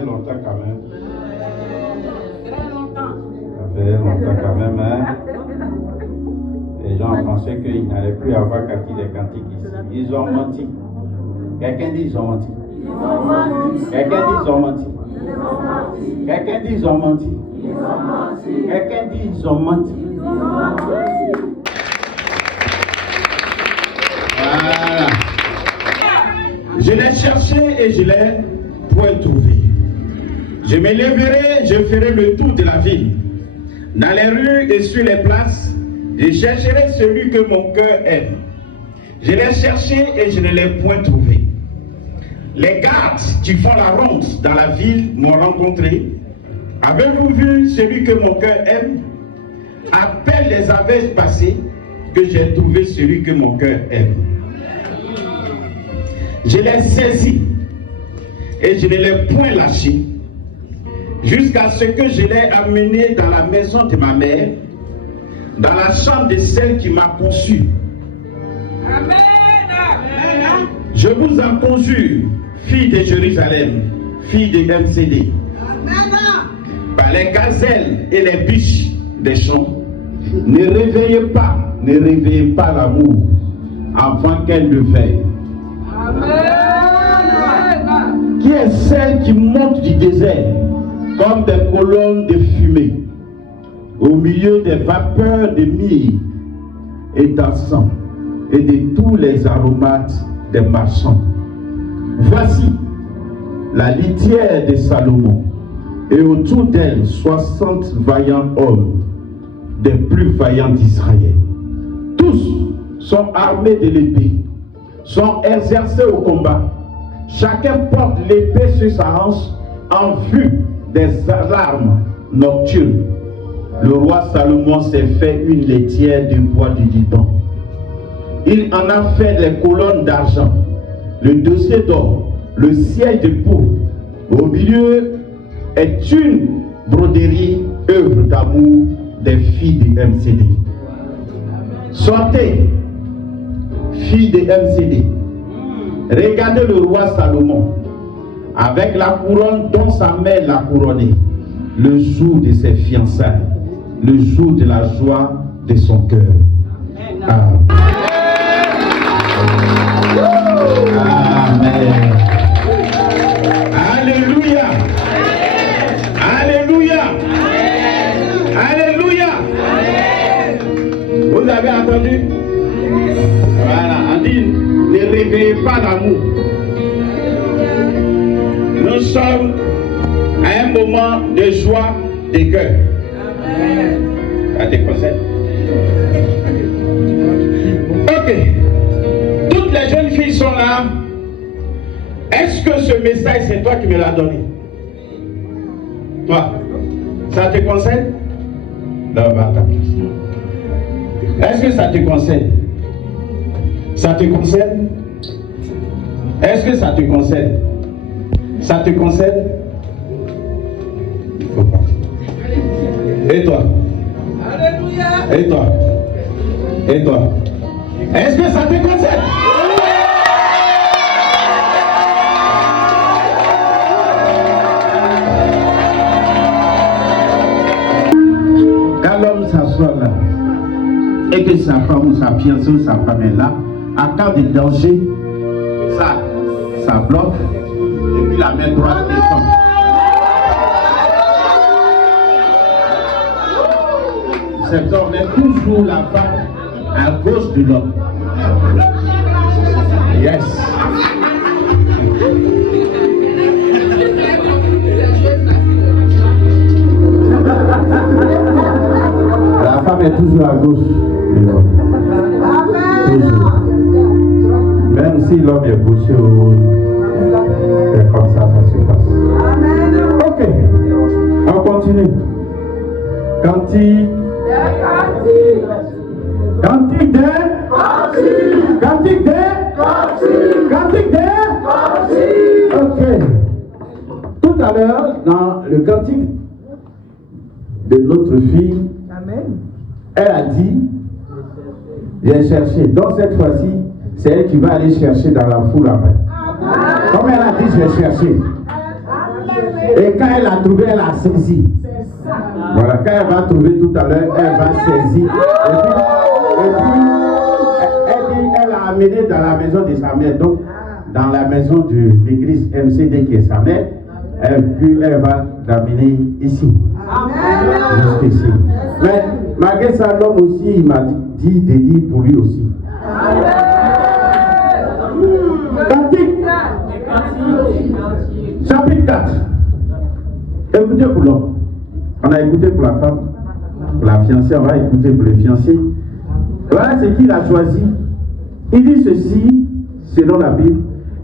fait longtemps quand même. Très longtemps. Ça fait longtemps quand même, hein. Les gens pensaient qu'ils n'allaient plus avoir cantique des cantiques ici. Ils ont menti. Quelqu'un dit ils ont menti. Quelqu'un dit ils ont menti. Quelqu'un dit ils ont menti. Quelqu'un dit ils ont menti. Voilà. Je l'ai cherché et je l'ai point trouvé. Je me lèverai, je ferai le tour de la ville. Dans les rues et sur les places, je chercherai celui que mon cœur aime. Je l'ai cherché et je ne l'ai point trouvé. Les gardes qui font la ronde dans la ville m'ont rencontré. Avez-vous vu celui que mon cœur aime? À peine les avais passés que j'ai trouvé celui que mon cœur aime. Je l'ai saisi et je ne l'ai point lâché jusqu'à ce que je l'ai amené dans la maison de ma mère, dans la chambre de celle qui m'a conçu. Amen. Je vous en conjure, filles de Jérusalem, filles de MCD, par les gazelles et les biches des champs, ne réveillez pas l'amour avant qu'elle ne veille. Amen. Qui est celle qui monte du désert comme des colonnes de fumée au milieu des vapeurs de myrrhe et d'encens et de tous les aromates des marchands. Voici la litière de Salomon, et autour d'elle 60 vaillants hommes, des plus vaillants d'Israël. Tous sont armés de l'épée, sont exercés au combat. Chacun porte l'épée sur sa hanche en vue des alarmes nocturnes. Le roi Salomon s'est fait une laitière de bois de Liban. Il en a fait les colonnes d'argent, le dossier d'or, le siège de pourpre. Au milieu est une broderie, œuvre d'amour des filles de MCD. Sortez, filles de MCD. Regardez le roi Salomon avec la couronne dont sa mère l'a couronné, le jour de ses fiançailles, le jour de la joie de son cœur. Amen. Amen. Alléluia. Alléluia. Alléluia. Vous avez entendu? Voilà, on dit ne réveillez pas l'amour. Nous sommes à un moment de joie de cœur. Ça te concerne? Ok. Toutes les jeunes filles sont là. Est-ce que ce message, c'est toi qui me l'as donné? Toi? Ça te concerne? Non, va à ta place. Est-ce que ça te concerne? Ça te concerne? Est-ce que ça te concerne? Ça te concerne? Il faut pas. Et toi? Alléluia. Et toi? Et toi? Est-ce que ça te concerne? Quand l'homme s'assoit là, et que sa femme ou sa fiancée ou sa femme est là, en cas de danger, ça bloque, et puis la main droite descend. C'est on est toujours la femme à gauche de l'homme. Yes. La femme est toujours à gauche de l'homme. Toujours. Même si l'homme est bouché au haut, c'est comme ça se passe. Ok. On continue. Cantique. Cantique de. Cantique de. Cantique de. Ok. Tout à l'heure, dans le cantique de notre fille, elle a dit, j'ai cherché. Donc cette fois-ci, c'est elle qui va aller chercher dans la foule après. Comme elle a dit, j'ai cherché. Et quand elle a trouvé, elle a saisi. Voilà, quand elle va trouver tout à l'heure, elle va saisir. Et puis elle dit, elle a amené dans la maison de sa mère, donc dans la maison de l'église MCD qui est sa mère, puis elle va l'amener ici. Jusqu'ici. Mais malgré ça, l'homme aussi, il m'a dit de dire pour lui aussi. Cantique. Chapitre 4. Écoutez pour l'homme. On a écouté pour la femme, pour la fiancée, on va écouter pour le fiancé. Voilà ce qu'il a choisi. Il dit ceci, selon la Bible,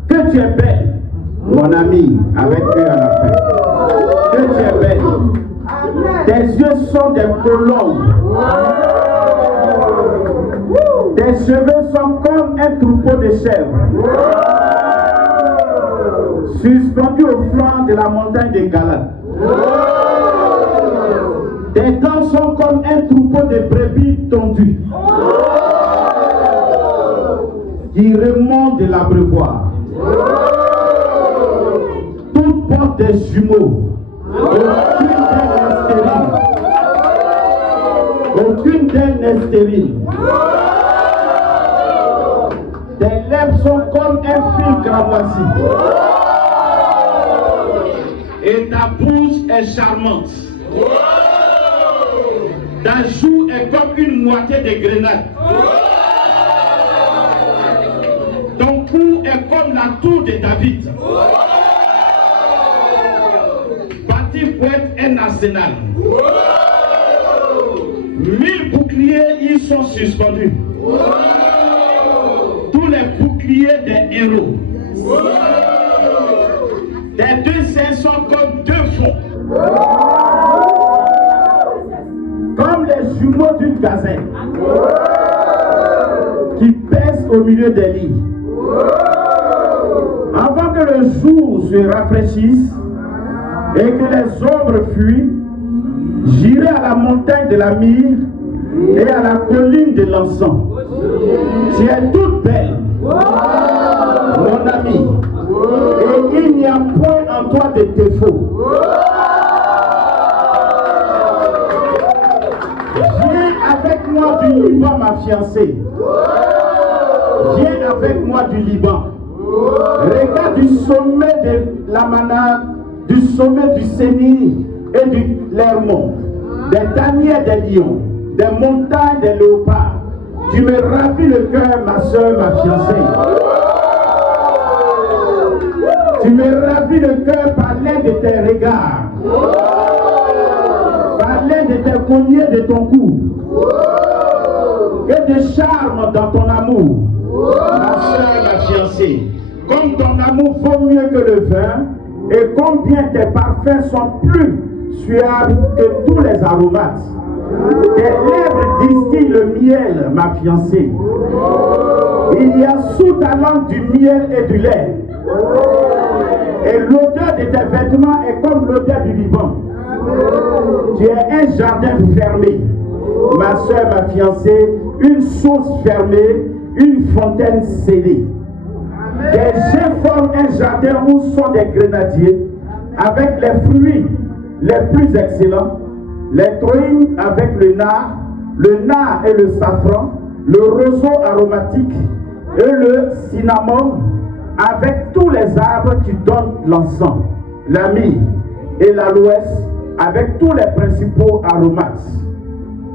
que tu es belle, mon ami, avec eux à la fin. Que tu es belle. Tes yeux sont des colombes. Tes cheveux sont comme un troupeau de chèvres. Suspendus au flanc de la montagne de Galate. Tes dents sont comme un troupeau de brebis tondues qui remontent de l'abreuvoir. Toutes portent des jumeaux. Aucune d'elles n'est stérile. Tes lèvres sont comme un fil cramoisi. Et ta bouche est charmante. Ta joue est comme une moitié de grenade. Ton cou est comme la tour de David. Bâti pour être un arsenal. 1000 boucliers y sont suspendus. Tous les boucliers des héros. Tes deux seins sont comme deux faux. Comme les jumeaux d'une gazelle qui pèsent au milieu des lits. Avant que le jour se rafraîchisse et que les ombres fuient, j'irai à la montagne de la myrrhe et à la colline de l'encens. Tu es toute belle, mon ami, et il n'y a point en toi de défaut. Viens avec moi du Liban, ma fiancée. Viens avec moi du Liban. Regarde du sommet de l'Amana, du sommet du Sénir et du Lermont, des tanières des lions, des montagnes des léopards. Tu me ravis le cœur, ma soeur, ma fiancée. Tu me ravis le cœur par l'un de tes regards, par l'un de tes colliers de ton cou, et de charme dans ton amour, ma soeur, ma fiancée. Comme ton amour vaut mieux que le vin, et combien tes parfums sont plus suaves que tous les aromates. Tes lèvres distillent le miel, ma fiancée. Il y a sous ta langue du miel et du lait. Et l'odeur de tes vêtements est comme l'odeur du Liban. Tu es un jardin fermé, ma soeur, ma fiancée, une source fermée, une fontaine scellée. Des jets forment un jardin où sont des grenadiers, avec les fruits les plus excellents, les troïnes avec le nard et le safran, le roseau aromatique et le cinnamon, avec tous les arbres qui donnent l'encens, la myrrhe et l'aloès, avec tous les principaux aromates.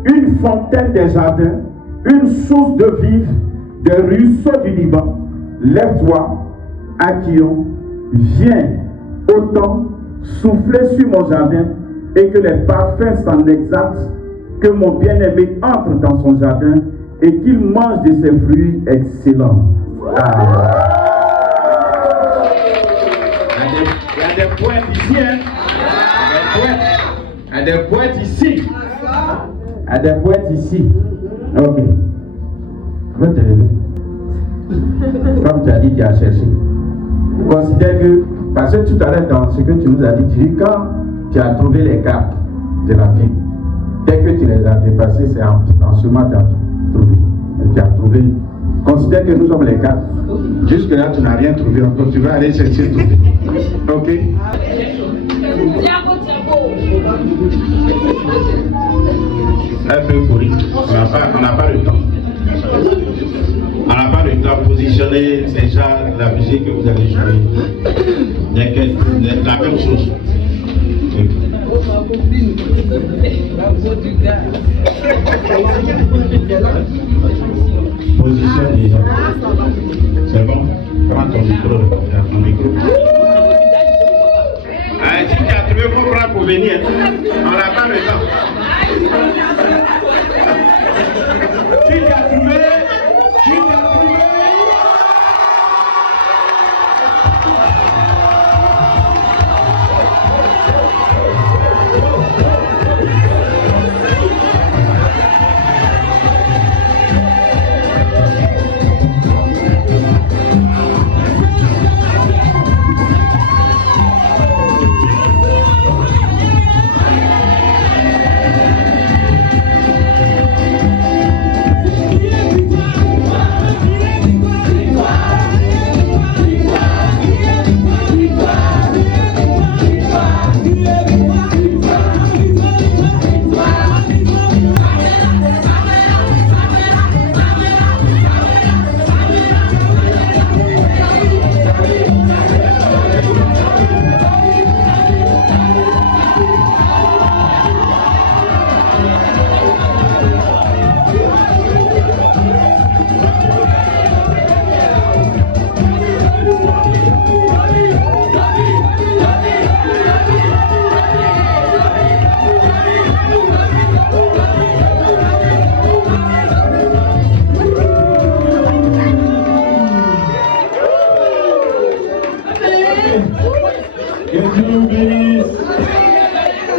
Une fontaine des jardins, une source de vive, des ruisseaux du Liban. Lève-toi, Akion, viens, autant, souffler sur mon jardin et que les parfums s'en exaltent, que mon bien-aimé entre dans son jardin et qu'il mange de ses fruits excellents. Amen. Il y a des poètes ici, hein? Il y a des poètes ici. Il y a des poètes ici. Ok. Je vais te lever. Comme tu as dit, tu as cherché. Considère que, parce que tout à l'heure, dans ce que tu nous as dit, tu dis quand tu as trouvé les cartes de la Bible, dès que tu les as dépassées, c'est en ce moment que tu as trouvé. Tu as trouvé. Considère que nous sommes les cartes. Jusque-là, tu n'as rien trouvé encore. Tu vas aller chercher trouver. Ok? Un peu pourri. On n'a pas le temps. On n'a pas le temps de positionner déjà la musique que vous allez jouer. La même chose. Oui. Positionne déjà. C'est bon? Prends ton micro. Si tu as trouvé, il faut prendre pour venir. On n'a pas le temps. Si tu as trouvé,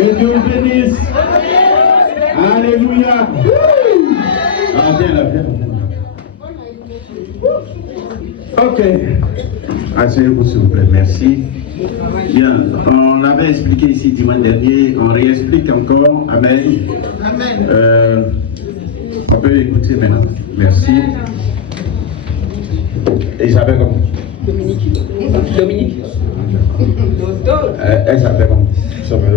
Que Dieu vous bénisse. Alléluia. Ah, viens là, viens là. Ok. Asseyez-vous s'il vous plaît, merci. Bien, on l'avait expliqué ici dimanche dernier, on réexplique encore. Amen. Amen. On peut écouter maintenant. Merci. Et il s'appelle comment? Dominique. Elle s'appelle comment? Samuel.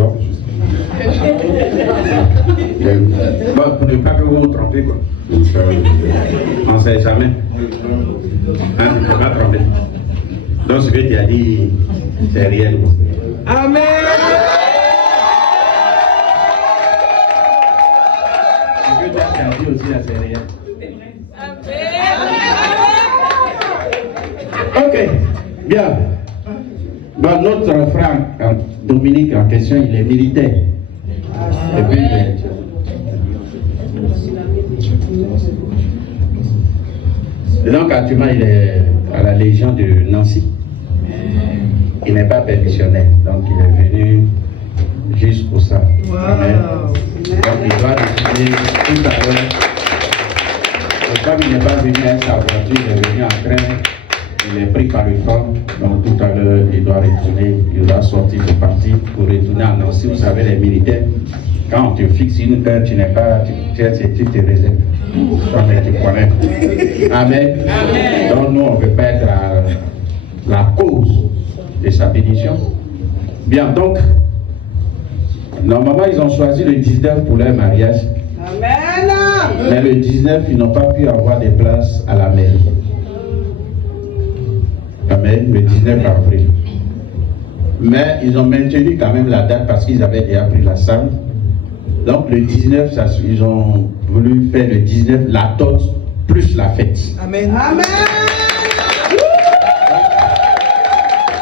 Bon, pour ne pas que vous vous trompez, quoi. On ne sait jamais. Hein, ne pas tromper. Donc ce que tu as dit, c'est réel. Amen. Ce que tu as dit aussi, là, c'est réel. Ok, bien. Bon, notre frère Dominique en question, il est militaire. Et puis, et donc actuellement, il est à la Légion de Nancy. Il n'est pas permissionnaire, donc il est venu juste pour ça. Amen. Donc il doit décider tout à l'heure. Et comme il n'est pas venu avec sa voiture, il est venu en train. Il est pris par le corps, donc tout à l'heure il doit retourner, il doit sortir de parti pour retourner à Nancy. Vous savez, les militaires, quand on te fixe une heure, tu n'es pas, tu te réserves. Toi-même tu connais. Amen. Amen. Donc nous, on ne peut pas être la cause de sa bénédiction. Bien, donc, normalement, ils ont choisi le 19 pour leur mariage. Amen. Mais le 19, ils n'ont pas pu avoir des places à la mairie. Amen, le 19 avril. Mais ils ont maintenu quand même la date parce qu'ils avaient déjà pris la salle. Donc le 19, ils ont voulu faire le 19 la tote plus la fête. Amen. Amen.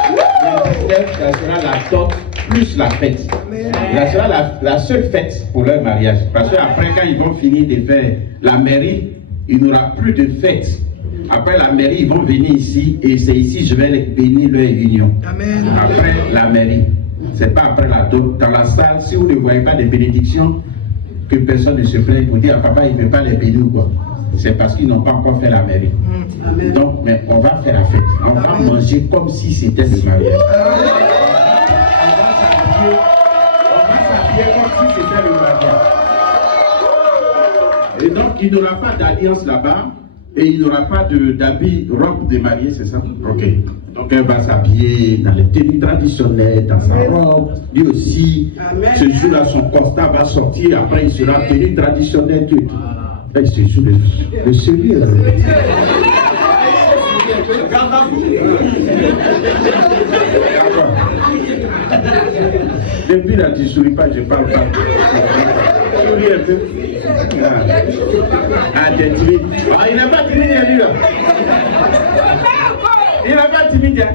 Le 19, ça sera la tote plus la fête. Amen. Ça sera la seule fête pour leur mariage. Parce qu'après, quand ils vont finir de faire la mairie, il n'y aura plus de fête. Après la mairie, ils vont venir ici et c'est ici je vais les bénir leur union. Amen. Après la mairie. C'est pas après la dot. Dans la salle, si vous ne voyez pas de bénédictions, que personne ne se plaigne pour dire à papa, il ne veut pas les bénir ou quoi. C'est parce qu'ils n'ont pas encore fait la mairie. Amen. Donc, mais on va faire la fête. On va manger comme si c'était le mariage. On va s'habiller comme si c'était le mariage. Et donc, il n'y aura pas d'alliance là-bas. Et il n'y aura pas d'habit, robe de mariée, c'est ça? Ok. Donc elle va s'habiller dans les tenues traditionnelles, dans sa robe. Lui aussi, ce jour-là, son constat va sortir. Après, il sera tenue traditionnelle. Et ce jour, le sérieux. Depuis là, tu ne souris pas, je ne parle pas. Souris un peu. Ah, t'es timide. Ah, il n'est pas timide, lui là. Il n'est pas timide.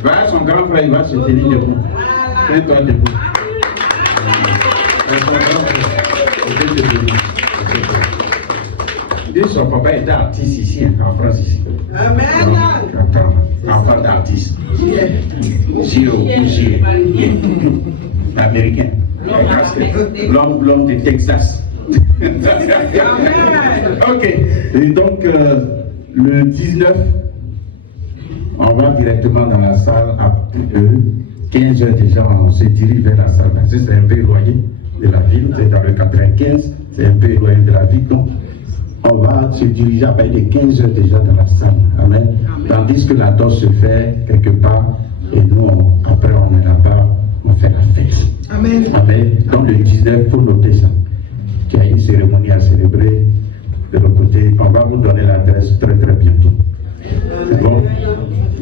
Voilà, son grand frère, il va se tenir debout. Tiens-toi debout. Son grand frère, il debout. Son papa était artiste ici, en France, ici. Amen. Enfant d'artiste. Américain. L'homme de Texas. Ok. Et donc, le 19, on va directement dans la salle à plus de 15 heures déjà. On se dirige vers la salle. C'est un peu éloigné de la ville. C'est dans le 95. C'est un peu éloigné de la ville. Donc, on va se diriger à partir de 15 heures déjà dans la salle. Amen. Tandis que la danse se fait quelque part et nous, après, on est là-bas, on fait la fête. Amen. Amen. Donc le 19, il faut noter ça. Il y a une cérémonie à célébrer de l'autre côté. On va vous donner l'adresse très très bientôt. C'est bon?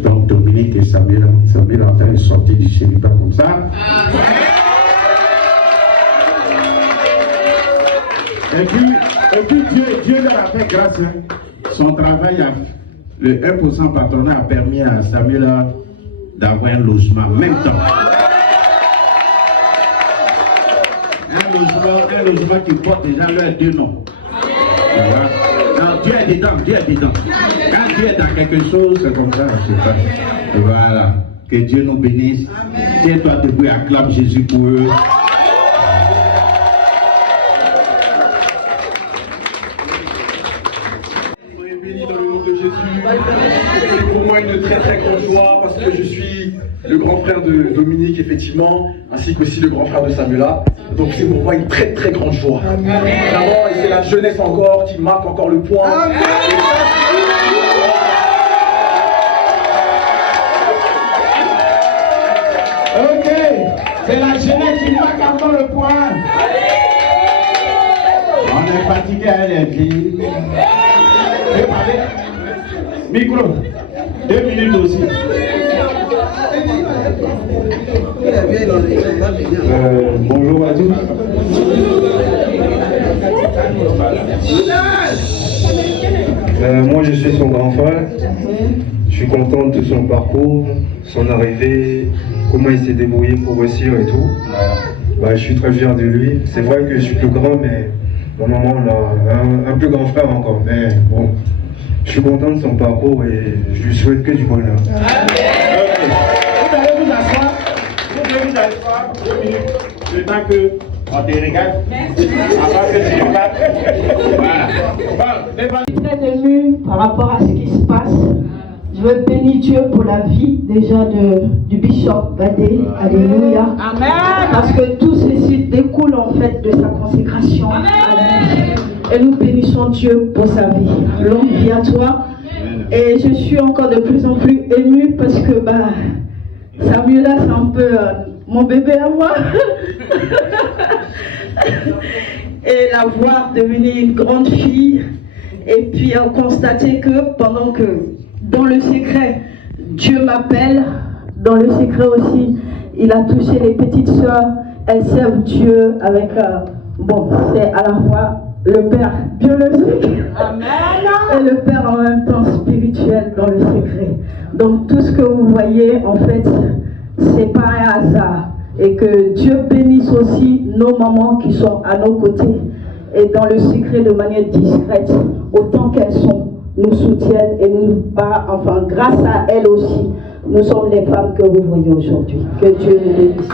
Donc Dominique et Samuel sont en train de sortir du célibat comme ça. Et puis Dieu leur a fait grâce. Hein. Son travail, le 1% patronat a permis à Samuel d'avoir un logement en même temps. Un logement qui porte déjà leurs deux noms. Voilà. Non, Dieu est dedans. Quand Dieu est dans quelque chose, c'est comme ça, je sais pas. Voilà. Que Dieu nous bénisse. Tiens-toi debout et acclame Jésus pour eux. C'est pour moi une très très grande joie parce que je suis le grand frère de Dominique effectivement, ainsi qu'aussi le grand frère de Samuela. Donc c'est pour moi une très très grande joie. Vraiment, et c'est la jeunesse encore qui marque encore le point. Ok, c'est la jeunesse qui marque encore le point. On est fatigué à les filles. Je parler. Micro, 2 minutes aussi. Bonjour à tous. Moi je suis son grand frère. Je suis content de tout son parcours, son arrivée, comment il s'est débrouillé pour réussir et tout. Je suis très fier de lui. C'est vrai que je suis plus grand, mais normalement on a un plus grand frère encore. Mais bon. Je suis content de son parcours et je lui souhaite que du bonheur. Vous allez vous asseoir. Vous devez vous asseoir 2 minutes. Le temps qu'on te regarde. Avant que tu regardes. Voilà. Je suis très émue par rapport à ce qui se passe. Je veux bénir Dieu pour la vie déjà du bishop Badé. Alléluia. Amen. Parce que tout ceci découle en fait de sa consécration. Amen. Et nous bénissons Dieu pour sa vie. Longue vie à toi. Et je suis encore de plus en plus émue parce que Samuela, c'est un peu mon bébé à moi. Et la voir devenir une grande fille. Et puis constater que pendant que dans le secret, Dieu m'appelle, dans le secret aussi, il a touché les petites sœurs. Elles servent Dieu avec, c'est à la fois le Père biologique et le Père en même temps spirituel dans le secret. Donc tout ce que vous voyez, en fait, c'est pas un hasard. Et que Dieu bénisse aussi nos mamans qui sont à nos côtés et dans le secret de manière discrète, autant qu'elles sont, nous soutiennent et grâce à elles aussi, nous sommes les femmes que vous voyez aujourd'hui. Que Dieu nous bénisse.